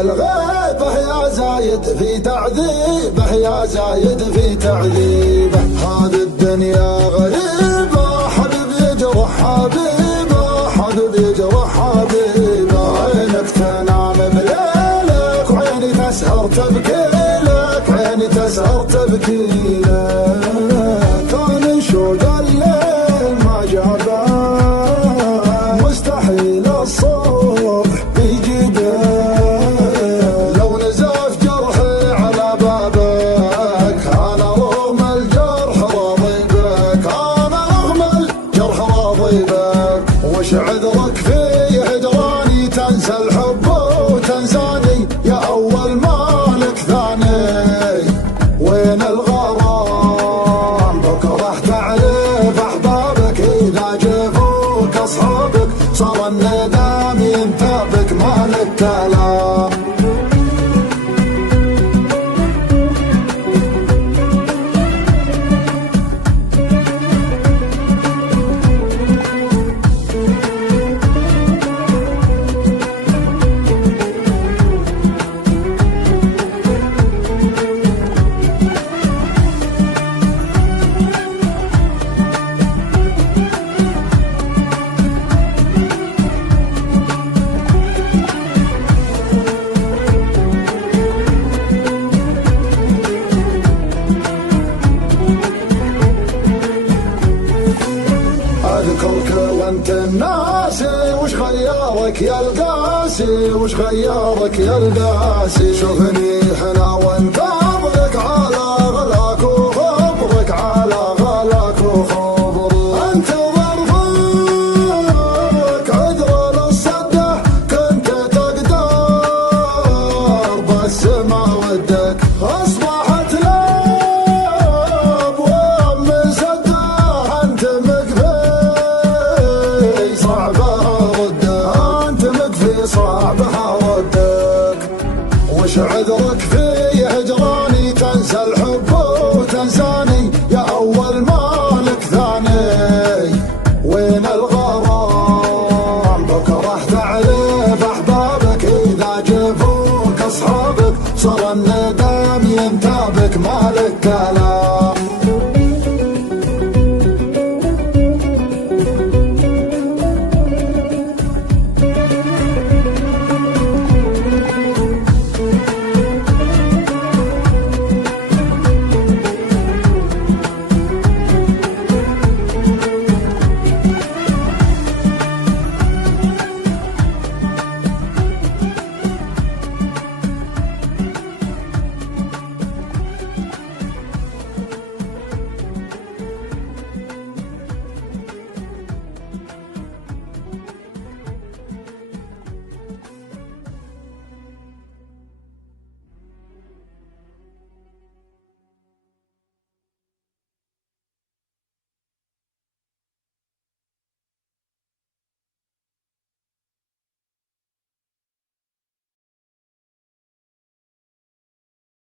الغيبة يا زايد في تعذيبه، يا زايد في تعذيبه. هذه الدنيا غريبة، حبيب يجرح حبيبه، حبيب يجرح حبيبه. عينك تنام بليلك وعيني تسهر تبكي لك، عيني تسهر تبكي لك. كان شوق الليل ما جابه، مستحيل الصبح بيجيبه. لو نزف جرحي على بابك، انا رغم الجرح راضي بك، انا رغم الجرح راضي بك. وش عذرك في هجراني؟ تنسى الحب وتنساني يا اول مالك ثاني. وين الغرام؟ بكره تعرف احبابك، اذا جفوك اصحابك صار الندم ينتابك، مالك كلام. اذكرك وانت الناسي، وش غيرك يا القاسي، وش غيرك يا القاسي. شوفني هنا وانت ابغك على غلاك وخبرك، على غلاك وخبرك. انت ظرفك عذر للصده، كنت تقدر بس ما ودك. اصبحت لاب وام سده، انت صعبها ردك. وش عذرك في